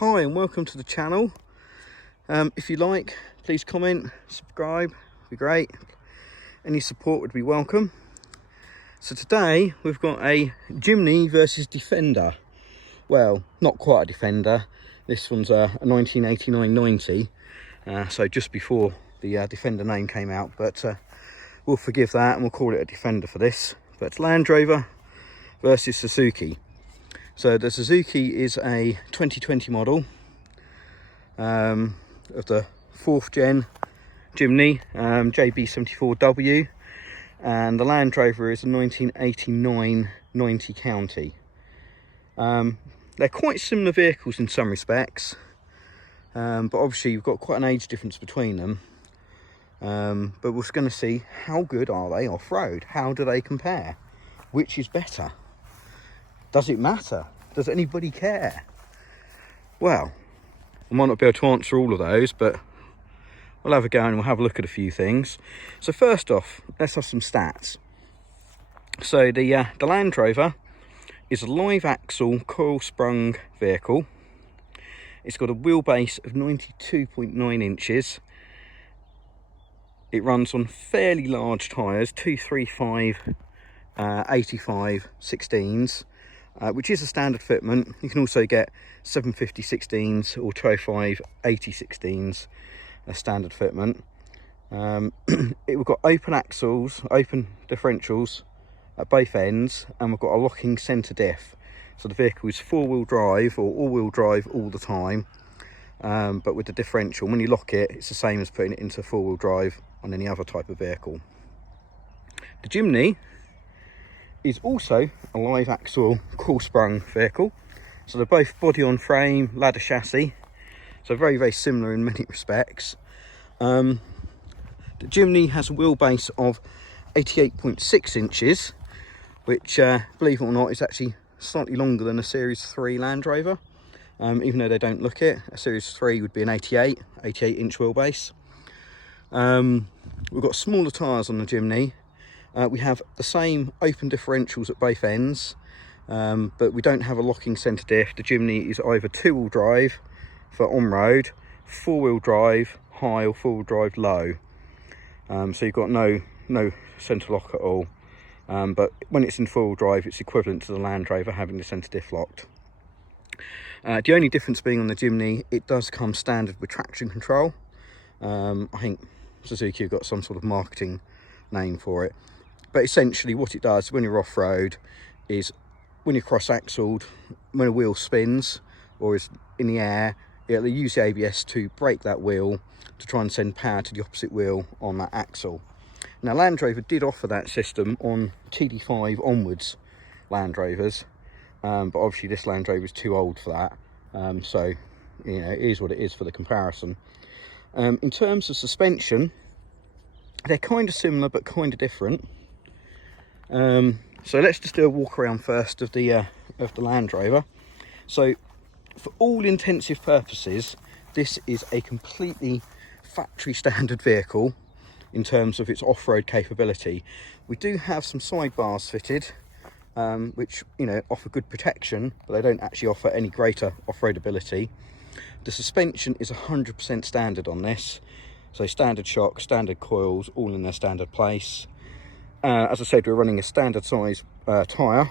Hi and welcome to the channel. If you like, please comment, subscribe, would be great. Any support would be welcome. So today we've got a Jimny versus Defender. Well, not quite a Defender. This one's a 1989-90, so just before the Defender name came out, but we'll forgive that and we'll call it a Defender for this. But it's Land Rover versus Suzuki. So the Suzuki is a 2020 model of the 4th gen Jimny, JB74W, and the Land Rover is a 1989-90 County. They're quite similar vehicles in some respects, but obviously you've got quite an age difference between them. But we're going to see how good are they off-road. How do they compare? Which is better? Does it matter? Does anybody care? Well, I might not be able to answer all of those, but we'll have a go and we'll have a look at a few things. So first off, let's have some stats. So the Land Rover is a live axle coil sprung vehicle. It's got a wheelbase of 92.9 inches. It runs on fairly large tyres, 235 85 16s, which is a standard fitment. You can also get 750 16s or 205 80 16s, a standard fitment. We've got open axles, open differentials at both ends, and we've got a locking centre diff. So the vehicle is 4-wheel drive or all-wheel drive all the time, but with the differential, when you lock it, it's the same as putting it into 4-wheel drive on any other type of vehicle. The Jimny is also a live axle coil sprung vehicle, so they're both body on frame, ladder chassis, so very, very similar in many respects. The Jimny has a wheelbase of 88.6 inches, which, believe it or not, is actually slightly longer than a Series 3 Land Rover, even though they don't look it. A Series 3 would be an 88 inch wheelbase. We've got smaller tyres on the Jimny. We have the same open differentials at both ends, but we don't have a locking centre diff. The Jimny is either 2-wheel drive for on-road, 4-wheel drive high or 4-wheel drive low. So you've got no centre lock at all. But when it's in 4-wheel drive, it's equivalent to the Land Rover having the centre diff locked. The only difference being on the Jimny, it does come standard with traction control. I think Suzuki have got some sort of marketing name for it. But essentially what it does when you're off-road is when you're cross-axled, when a wheel spins or is in the air, it'll use the ABS to brake that wheel to try and send power to the opposite wheel on that axle. Now Land Rover did offer that system on TD5 onwards Land Rovers, but obviously this Land Rover is too old for that, so you know, it is what it is for the comparison. In terms of suspension, they're kind of similar but kind of different. So let's just do a walk around first of the Land Rover. So for all intensive purposes, this is a completely factory standard vehicle in terms of its off-road capability. We do have some sidebars fitted, which, you know, offer good protection, but they don't actually offer any greater off-road ability. The suspension is 100% standard on this, so standard shock, standard coils, all in their standard place. As I said, we're running a standard size tyre.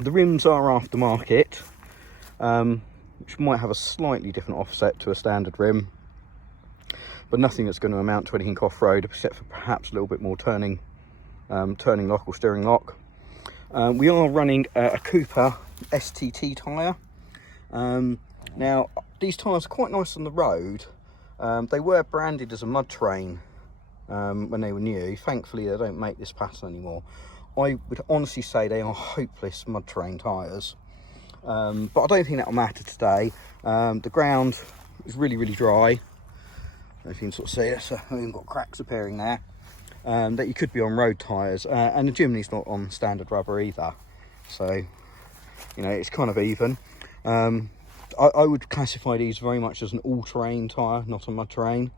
The rims are aftermarket, which might have a slightly different offset to a standard rim, but nothing that's going to amount to anything off-road except for perhaps a little bit more turning lock or steering lock. We are running a Cooper STT tyre. Now these tyres are quite nice on the road. They were branded as a mud terrain when they were new. Thankfully they don't make this pattern anymore. I would honestly say they are hopeless mud terrain tyres, but I don't think that will matter today. The ground is really, really dry. I don't know if you can sort of see it, so we've got cracks appearing there, that you could be on road tyres, and the Jimny's not on standard rubber either, so you know, it's kind of even. I would classify these very much as an all-terrain tyre, not a mud terrain.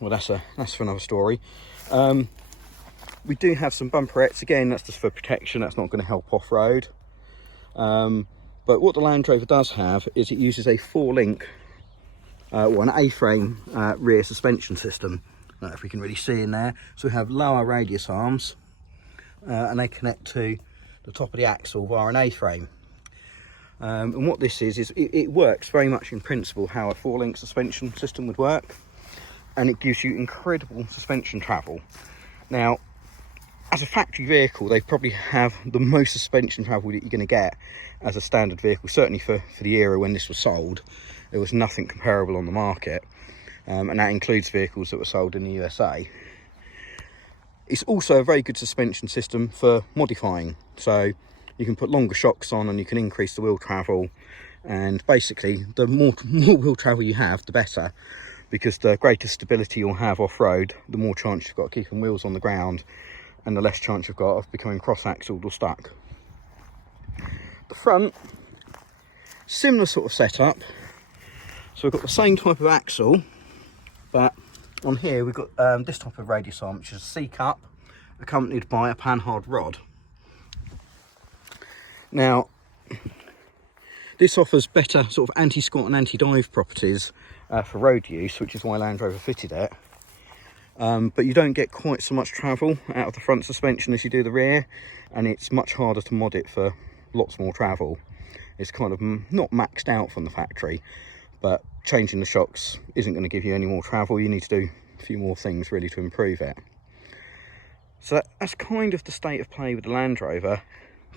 Well, that's for another story. We do have some bumperettes. Again, that's just for protection. That's not going to help off-road. But what the Land Rover does have is it uses a 4-link or an A-frame rear suspension system. I don't know if we can really see in there. So we have lower radius arms and they connect to the top of the axle via an A-frame. And what this is it works very much in principle how a 4-link suspension system would work, and it gives you incredible suspension travel. Now, as a factory vehicle, they probably have the most suspension travel that you're going to get as a standard vehicle. Certainly for the era when this was sold, there was nothing comparable on the market, and that includes vehicles that were sold in the USA. It's also a very good suspension system for modifying, so you can put longer shocks on and you can increase the wheel travel, and basically the more wheel travel you have, the better, because the greater stability you'll have off-road, the more chance you've got of keeping wheels on the ground, and the less chance you've got of becoming cross-axled or stuck. The front, similar sort of setup. So we've got the same type of axle, but on here we've got this type of radius arm, which is a C-cup accompanied by a panhard rod. Now, this offers better sort of anti-squat and anti-dive properties for road use, which is why Land Rover fitted it. But you don't get quite so much travel out of the front suspension as you do the rear, and it's much harder to mod it for lots more travel. It's kind of not maxed out from the factory, but changing the shocks isn't going to give you any more travel. You need to do a few more things really to improve it. So that's kind of the state of play with the Land Rover.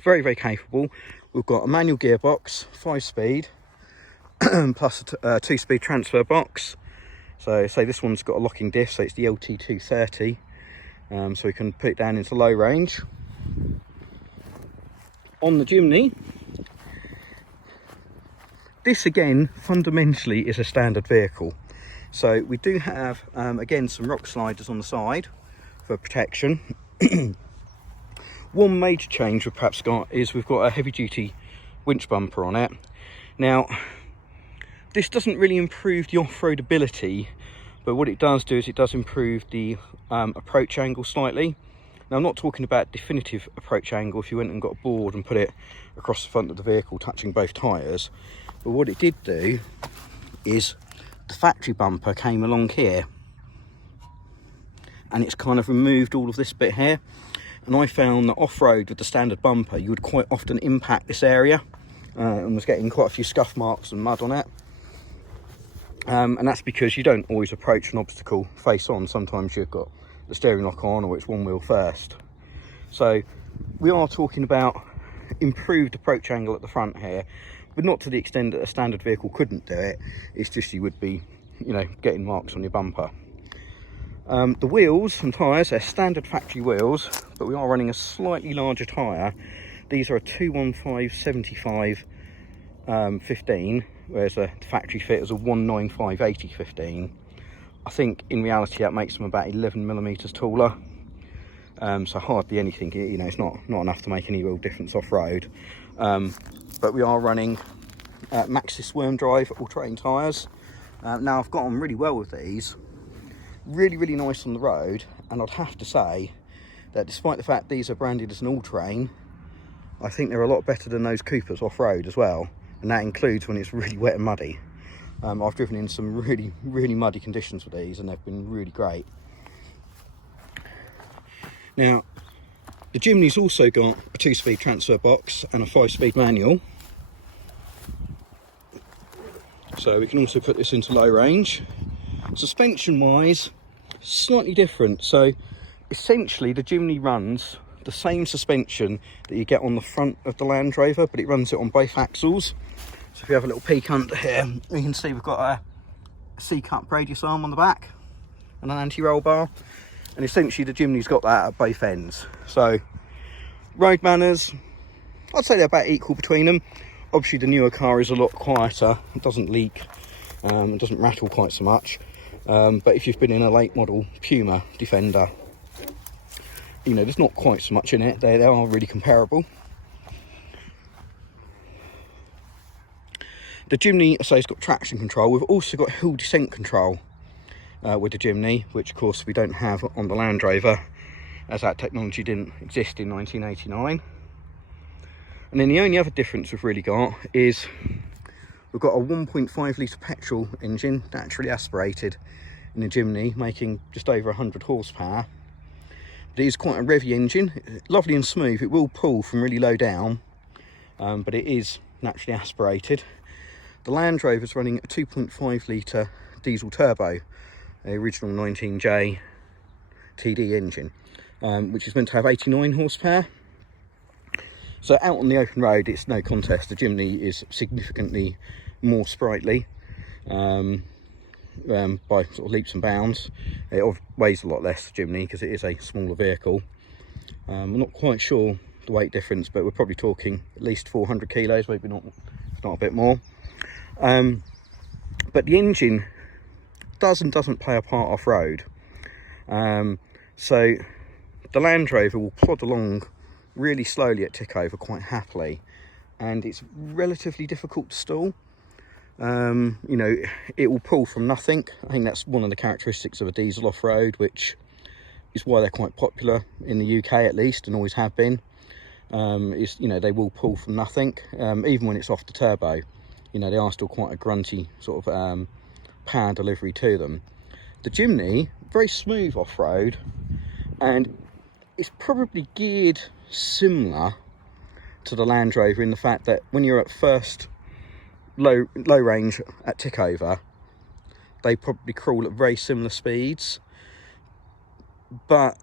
Very, very capable. We've got a manual gearbox, 5-speed, plus a 2-speed transfer box. So say this one's got a locking diff, so it's the LT230, so we can put it down into low range. On the Jimny, this again fundamentally is a standard vehicle. So we do have again some rock sliders on the side for protection. One major change we've perhaps got is we've got a heavy duty winch bumper on it. Now, this doesn't really improve the off-road ability, but what it does do is it does improve the approach angle slightly. Now, I'm not talking about definitive approach angle if you went and got a board and put it across the front of the vehicle touching both tyres, but what it did do is the factory bumper came along here and it's kind of removed all of this bit here, and I found that off-road with the standard bumper you would quite often impact this area and was getting quite a few scuff marks and mud on it. And that's because you don't always approach an obstacle face on. Sometimes you've got the steering lock on or it's one wheel first. So we are talking about improved approach angle at the front here, but not to the extent that a standard vehicle couldn't do it. It's just you would be, you know, getting marks on your bumper. The wheels and tyres, they're standard factory wheels, but we are running a slightly larger tyre. These are a 215/75 15, whereas the factory fit is a 195/80 15. I think in reality that makes them about 11mm taller, so hardly anything, you know, it's not enough to make any real difference off-road. But we are running Maxxis worm drive all-terrain tyres. Now I've got on really well with these, really nice on the road, and I'd have to say that despite the fact these are branded as an all-terrain, I think they're a lot better than those Coopers off-road as well, and that includes when it's really wet and muddy. I've driven in some really muddy conditions with these and they've been really great. Now, the Jimny's also got a 2-speed transfer box and a 5-speed manual, so we can also put this into low range. Suspension wise, slightly different. So essentially the Jimny runs the same suspension that you get on the front of the Land Rover, but it runs it on both axles. So if you have a little peek under here, you can see we've got a C-cup radius arm on the back and an anti-roll bar, and essentially the Jimny's got that at both ends. So road manners, I'd say they're about equal between them. Obviously the newer car is a lot quieter, it doesn't leak, it doesn't rattle quite so much, but if you've been in a late model Puma Defender, you know, there's not quite so much in it. They are really comparable. The Jimny, I say, has got traction control. We've also got hill descent control with the Jimny, which of course we don't have on the Land Rover, as that technology didn't exist in 1989. And then the only other difference we've really got is we've got a 1.5 litre petrol engine, naturally aspirated, in the Jimny, making just over 100 horsepower. But it is quite a revvy engine, lovely and smooth. It will pull from really low down, but it is naturally aspirated. The Land Rover is running a 2.5 litre diesel turbo, the original 19J TD engine, which is meant to have 89 horsepower. So out on the open road, it's no contest. The Jimny is significantly more sprightly by sort of leaps and bounds. It weighs a lot less, the Jimny, because it is a smaller vehicle. I'm not quite sure the weight difference, but we're probably talking at least 400 kilos, maybe not, if not a bit more. But the engine does and doesn't play a part off-road. So the Land Rover will plod along really slowly at tick over quite happily, and it's relatively difficult to stall. You know, it will pull from nothing. I think that's one of the characteristics of a diesel off-road, which is why they're quite popular in the UK at least, and always have been. Is, you know, they will pull from nothing, even when it's off the turbo. You know, they are still quite a grunty sort of power delivery to them. The Jimny, very smooth off-road, and it's probably geared similar to the Land Rover in the fact that when you're at first low range at tick over, they probably crawl at very similar speeds. But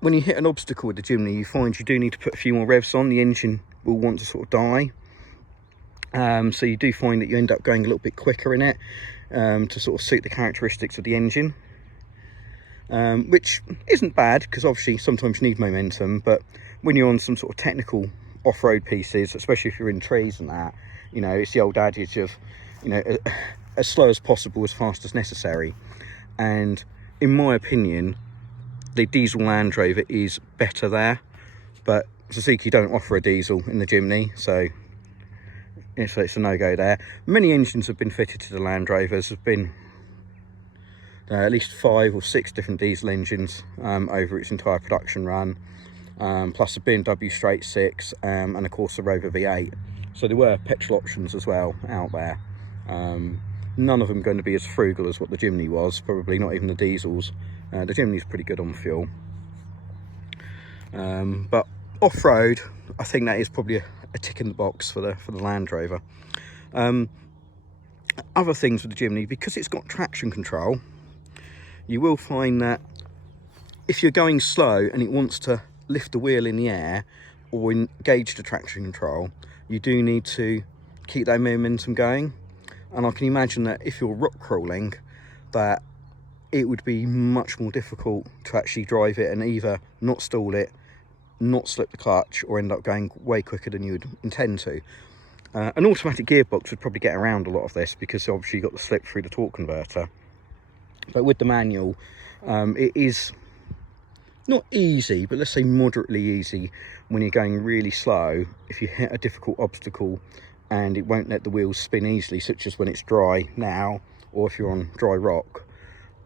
when you hit an obstacle with the Jimny, you find you do need to put a few more revs on. The engine will want to sort of die, so you do find that you end up going a little bit quicker in it, to sort of suit the characteristics of the engine, which isn't bad, because obviously sometimes you need momentum. But when you're on some sort of technical off-road pieces, especially if you're in trees and that, you know, it's the old adage of, you know, as slow as possible, as fast as necessary. And in my opinion, the diesel Land Rover is better there, but Suzuki don't offer a diesel in the Jimny, so it's a no-go there. Many engines have been fitted to the Land Rovers. There's been at least 5 or 6 different diesel engines over its entire production run, plus a BMW straight 6, and of course the Rover V8. So there were petrol options as well out there. None of them going to be as frugal as what the Jimny was, probably not even the diesels. The Jimny's pretty good on fuel. But off-road, I think that is probably a tick in the box for the Land Rover. Other things with the Jimny, because it's got traction control, you will find that if you're going slow and it wants to lift the wheel in the air or engage the traction control, you do need to keep that momentum going. And I can imagine that if you're rock crawling, that it would be much more difficult to actually drive it and either not stall it, not slip the clutch, or end up going way quicker than you would intend to. An automatic gearbox would probably get around a lot of this, because obviously you've got the slip through the torque converter. But with the manual, it is not easy, but let's say moderately easy when you're going really slow. If you hit a difficult obstacle and it won't let the wheels spin easily, such as when it's dry now, or if you're on dry rock,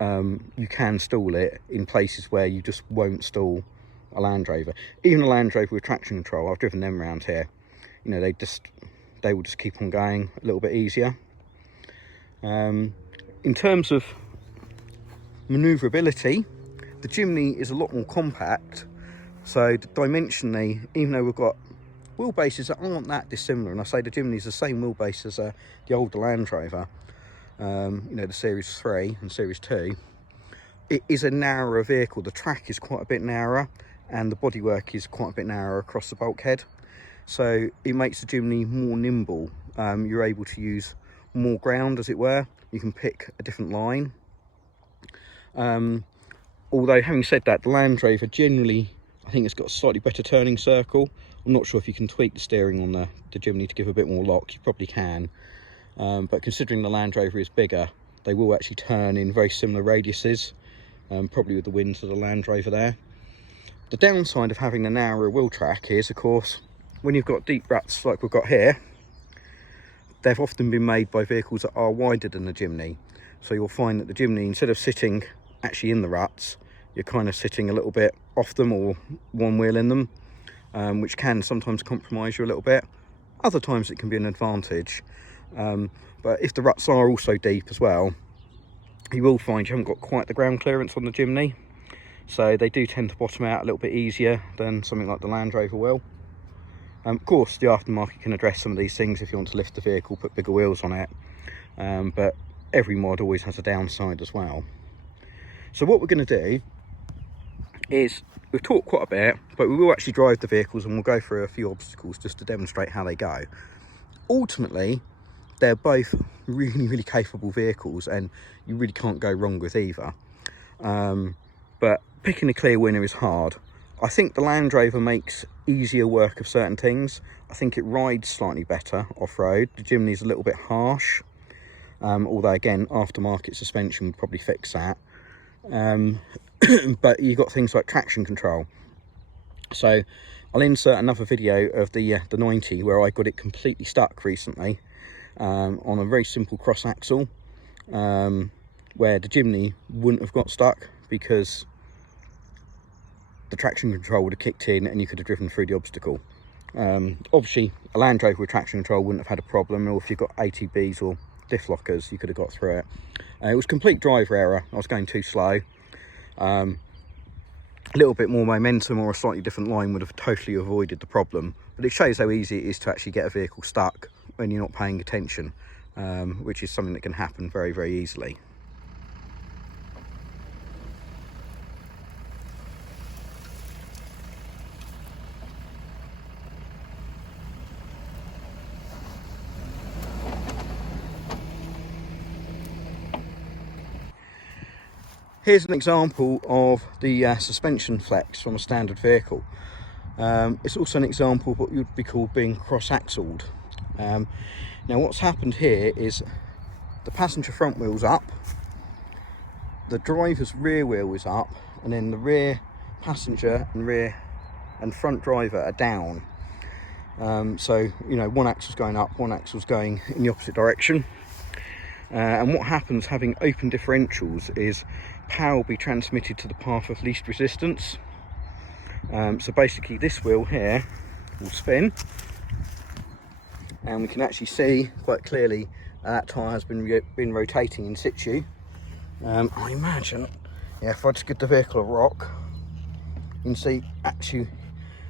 you can stall it in places where you just won't stall a Land Rover. Even a Land Rover with traction control, I've driven them around here, you know, they will just keep on going a little bit easier. In terms of manoeuvrability, the Jimny is a lot more compact, so dimensionally, even though we've got wheelbases that aren't that dissimilar, and I say the Jimny is the same wheelbase as the older Land Rover, you know, the Series 3 and Series 2, it is a narrower vehicle. The track is quite a bit narrower, and the bodywork is quite a bit narrower across the bulkhead, so it makes the Jimny more nimble. You're able to use more ground, as it were. You can pick a different line. Although, having said that, the Land Rover generally, I think it's got a slightly better turning circle. I'm not sure if you can tweak the steering on the Jimny to give a bit more lock. You probably can, but considering the Land Rover is bigger, they will actually turn in very similar radiuses, probably with the wind to the Land Rover there. The downside of having the narrower wheel track is, of course, when you've got deep ruts like we've got here, they've often been made by vehicles that are wider than the Jimny. So you'll find that the Jimny, instead of sitting actually in the ruts, you're kind of sitting a little bit off them or one wheel in them. which can sometimes compromise you a little bit. Other times it can be an advantage, but if the ruts are also deep as well, you will find you haven't got quite the ground clearance on the Jimny, so they do tend to bottom out a little bit easier than something like the Land Rover will. Of course, the aftermarket can address some of these things if you want to lift the vehicle, put bigger wheels on it, but every mod always has a downside as well. So what we're going to do is, we've talked quite a bit, but we will actually drive the vehicles and we'll go through a few obstacles just to demonstrate how they go. Ultimately, they're both really capable vehicles and you really can't go wrong with either. But picking a clear winner is hard. I think the Land Rover makes easier work of certain things. I think it rides slightly better off-road. The Jimny's a little bit harsh, although again, aftermarket suspension would probably fix that. But you've got things like traction control. So I'll insert another video of the 90 where I got it completely stuck recently, on a very simple cross axle, where the Jimny wouldn't have got stuck because the traction control would have kicked in and you could have driven through the obstacle. Obviously a Land Rover with traction control wouldn't have had a problem, or if you've got ATBs or diff lockers you could have got through it. It was complete driver error. I was going too slow. A little bit more momentum or a slightly different line would have totally avoided the problem, but it shows how easy it is to actually get a vehicle stuck when you're not paying attention, which is something that can happen very easily. Here's an example of the suspension flex from a standard vehicle. It's also an example of what you'd be called being cross-axled. Now what's happened here is the passenger front wheel's up, the driver's rear wheel is up, and then the rear passenger and rear and front driver are down. So, you know, one axle's going up, one axle's going in the opposite direction. And what happens having open differentials is power will be transmitted to the path of least resistance. So basically this wheel here will spin, and we can actually see quite clearly that tyre has been rotating in situ. I imagine, yeah, if I just give the vehicle a rock, you can see actually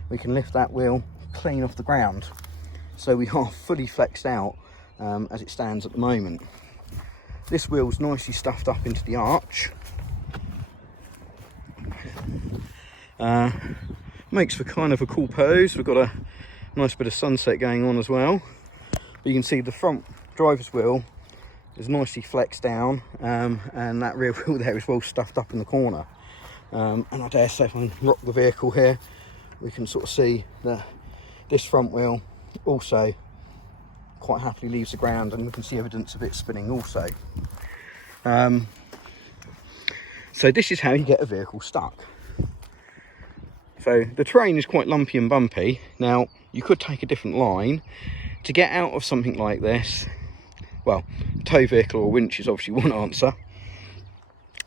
we can lift that wheel clean off the ground. So we are fully flexed out as it stands at the moment. This wheel's nicely stuffed up into the arch. Makes for kind of a cool pose. We've got a nice bit of sunset going on as well. But you can see the front driver's wheel is nicely flexed down, and that rear wheel there is well stuffed up in the corner. And I dare say if I rock the vehicle here, we can sort of see that this front wheel also quite happily leaves the ground, and we can see evidence of it spinning also. So this is how you get a vehicle stuck. So the terrain is quite lumpy and bumpy. Now you could take a different line to get out of something like this. Well, a tow vehicle or a winch is obviously one answer.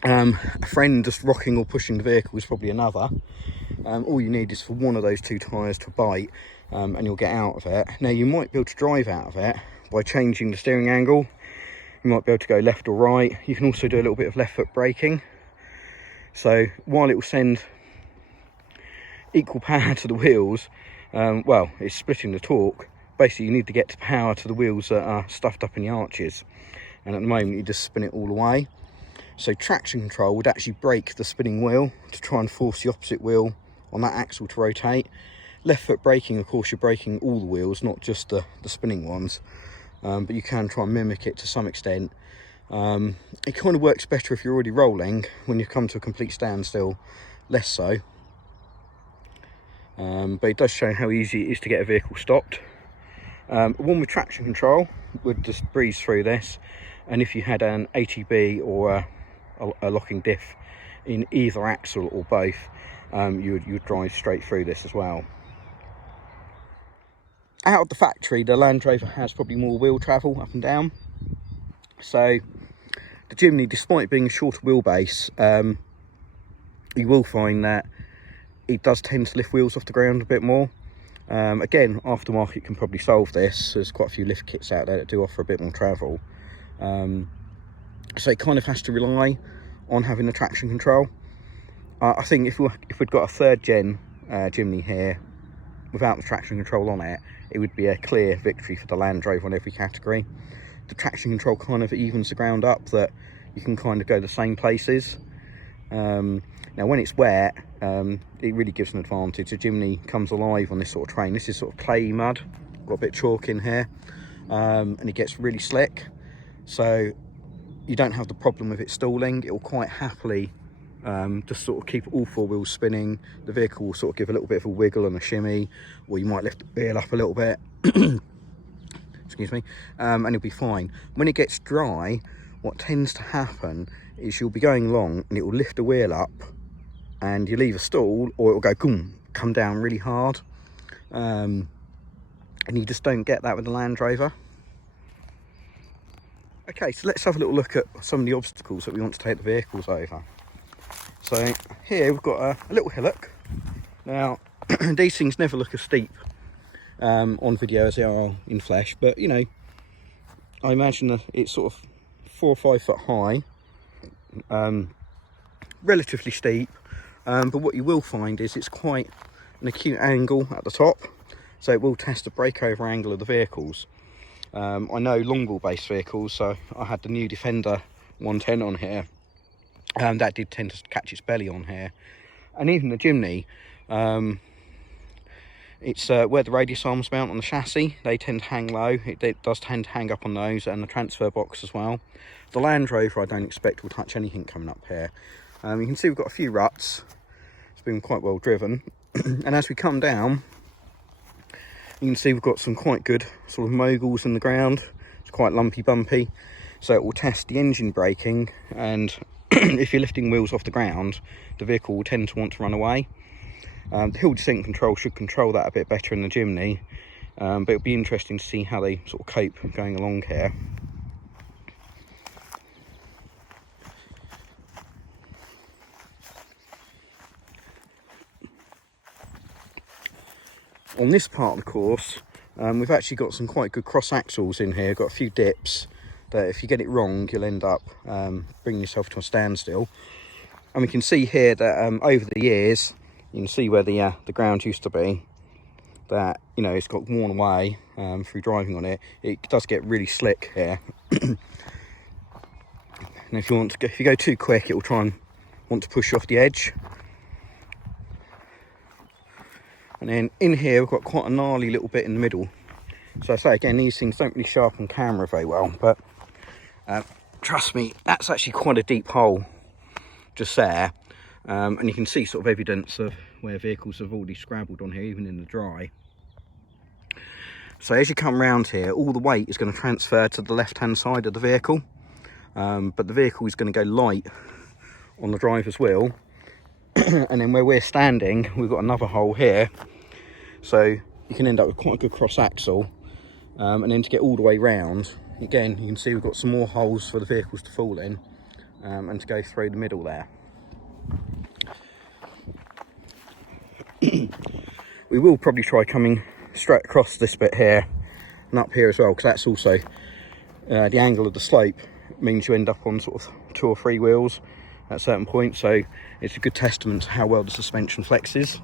A friend just rocking or pushing the vehicle is probably another. All you need is for one of those two tyres to bite, and you'll get out of it. Now you might be able to drive out of it by changing the steering angle. You might be able to go left or right. You can also do a little bit of left foot braking. So while it will send equal power to the wheels, well, it's splitting the torque. Basically you need to get to power to the wheels that are stuffed up in the arches, and at the moment you just spin it all away. So traction control would actually brake the spinning wheel to try and force the opposite wheel on that axle to rotate. Left foot braking, of course, you're braking all the wheels, not just the spinning ones, but you can try and mimic it to some extent. It kind of works better if you're already rolling. When you come to a complete standstill, less so. But it does show how easy it is to get a vehicle stopped. One with traction control would just breeze through this, and if you had an ATB or a locking diff in either axle or both, you would drive straight through this as well. Out of the factory, the Land Rover has probably more wheel travel up and down. So the Jimny, despite being a shorter wheelbase, you will find that it does tend to lift wheels off the ground a bit more. Again, aftermarket can probably solve this. There's quite a few lift kits out there that do offer a bit more travel. So it kind of has to rely on having the traction control. I think if we'd got a 3rd gen Jimny here without the traction control on it, it would be a clear victory for the Land Rover on every category. The traction control kind of evens the ground up, that you can kind of go the same places. Now when it's wet, it really gives an advantage. The Jimny comes alive on this sort of terrain. This is sort of clayey mud, got a bit of chalk in here, and it gets really slick, so you don't have the problem with it stalling. It will quite happily just sort of keep all 4 wheels spinning. The vehicle will sort of give a little bit of a wiggle and a shimmy, or you might lift the wheel up a little bit excuse me, and it'll be fine. When it gets dry, what tends to happen is you'll be going along and it will lift the wheel up and you'll either stall or it will go boom, come down really hard, and you just don't get that with the Land Rover. Okay, so let's have a little look at some of the obstacles that we want to take the vehicles over. So here we've got a little hillock. Now these things never look as steep on video as they are in flesh, but you know, I imagine that it's sort of 4 or 5 foot high, relatively steep, but what you will find is it's quite an acute angle at the top, so it will test the breakover angle of the vehicles. I know long wheelbase vehicles, so I had the new Defender 110 on here, and that did tend to catch its belly on here, and even the Jimny, it's where the radius arms mount on the chassis, they tend to hang low. It does tend to hang up on those, and the transfer box as well. The Land Rover I don't expect will touch anything coming up here. You can see we've got a few ruts. It's been quite well driven. And as we come down, you can see we've got some quite good sort of moguls in the ground. It's quite lumpy bumpy, so it will test the engine braking, and if you're lifting wheels off the ground, the vehicle will tend to want to run away. The hill descent control should control that a bit better in the Jimny, but it'll be interesting to see how they sort of cope going along here. On this part of the course, we've actually got some quite good cross axles in here. Got a few dips that if you get it wrong, you'll end up bringing yourself to a standstill. And we can see here that over the years, you can see where the ground used to be, that, you know, it's got worn away through driving on it. It does get really slick here. And if you go too quick, it will try and want to push you off the edge. And then in here we've got quite a gnarly little bit in the middle. So I say again, these things don't really show up on camera very well, but trust me, that's actually quite a deep hole just there. And you can see sort of evidence of where vehicles have already scrabbled on here, even in the dry. So as you come round here, all the weight is going to transfer to the left hand side of the vehicle, but the vehicle is going to go light on the driver's wheel. And then where we're standing, we've got another hole here, so you can end up with quite a good cross axle. And then to get all the way round, again, you can see we've got some more holes for the vehicles to fall in, and to go through the middle there. We will probably try coming straight across this bit here and up here as well, because that's also the angle of the slope means you end up on sort of 2 or 3 wheels at certain points, so it's a good testament to how well the suspension flexes.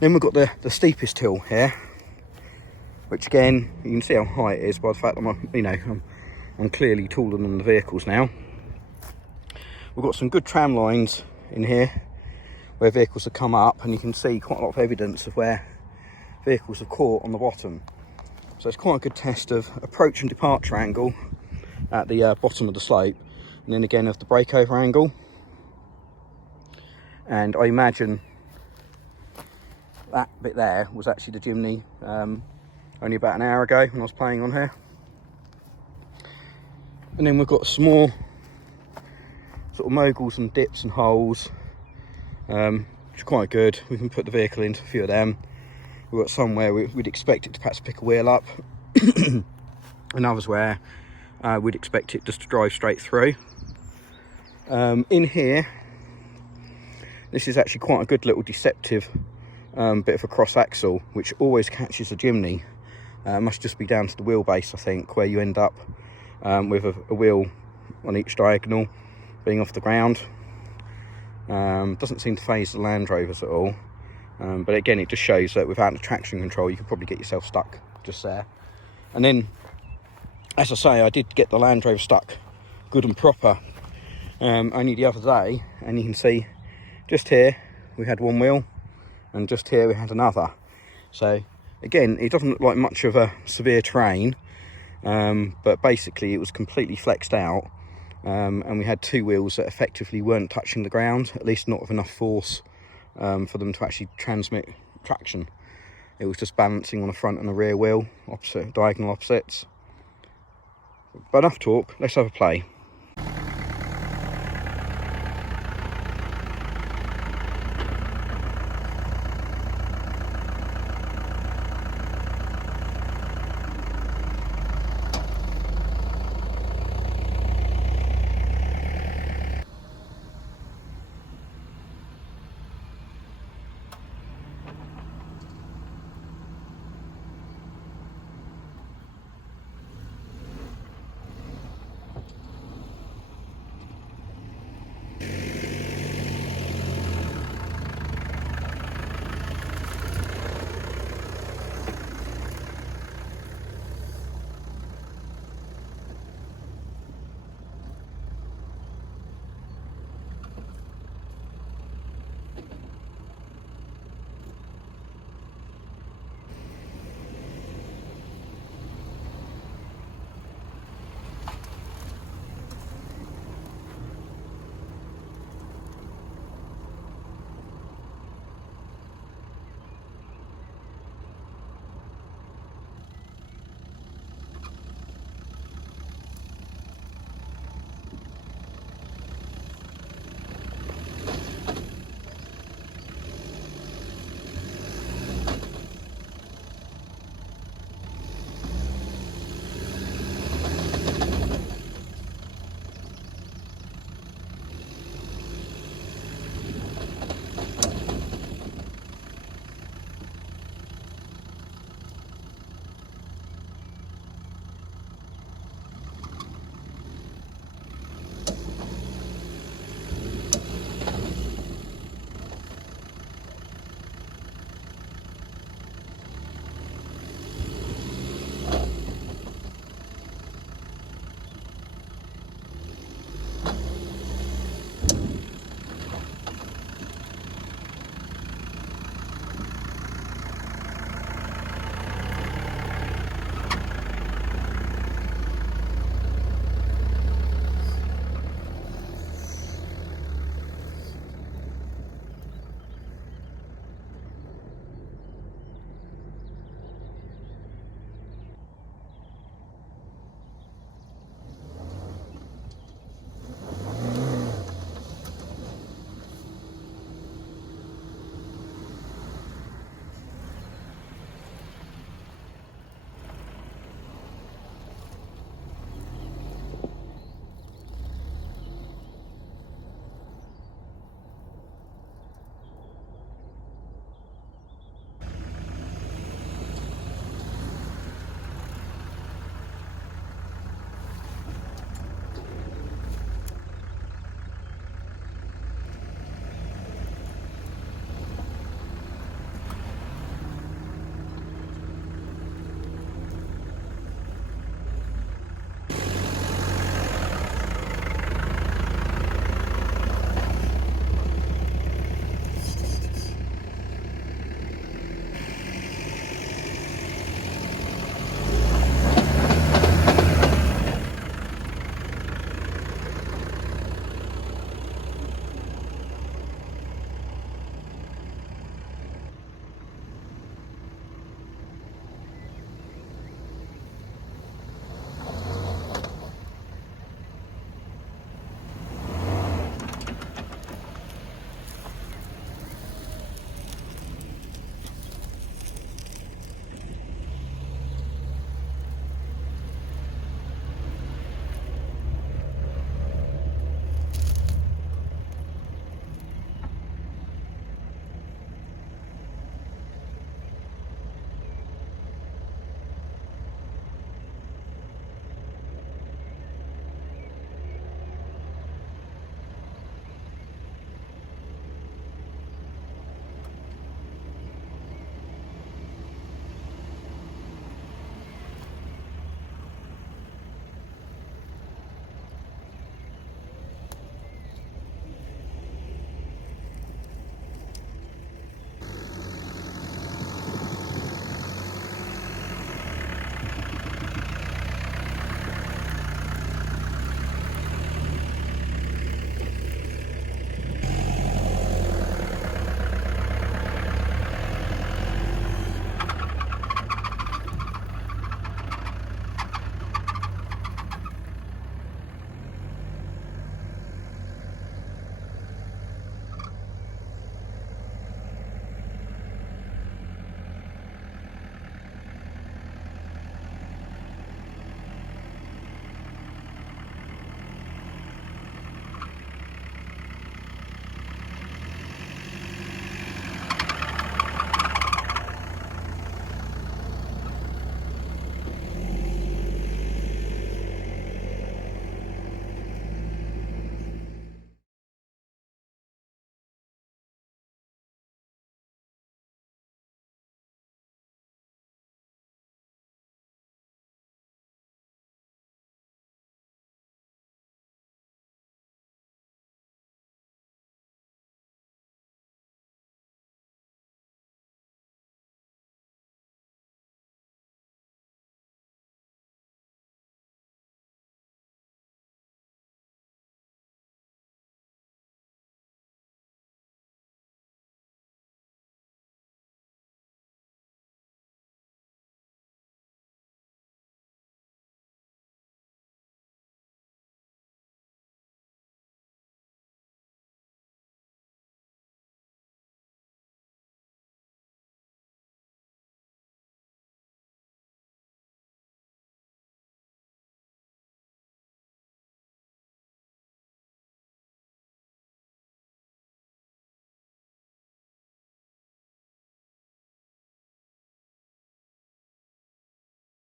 Then we've got the steepest hill here, which again, you can see how high it is by the fact that I'm clearly taller than the vehicles now. We've got some good tram lines in here where vehicles have come up, and you can see quite a lot of evidence of where vehicles have caught on the bottom. So it's quite a good test of approach and departure angle at the bottom of the slope, and then again of the breakover angle. And I imagine that bit there was actually the Jimny only about an hour ago when I was playing on here. And then we've got some more sort of moguls and dips and holes, which is quite good. We can put the vehicle into a few of them. We've got some where we'd expect it to perhaps pick a wheel up, and others where we'd expect it just to drive straight through. In here, this is actually quite a good little deceptive bit of a cross axle, which always catches the Jimny. Must just be down to the wheelbase, I think, where you end up with a wheel on each diagonal being off the ground. Doesn't seem to phase the Land Rovers at all. But again, it just shows that without the traction control, you could probably get yourself stuck just there. And then, as I say, I did get the Land Rover stuck good and proper only the other day, and you can see just here we had one wheel and just here we had another. So again, it doesn't look like much of a severe terrain, but basically it was completely flexed out, and we had two wheels that effectively weren't touching the ground, at least not with enough force for them to actually transmit traction. It was just balancing on the front and the rear wheel, diagonal opposites. But enough talk, let's have a play.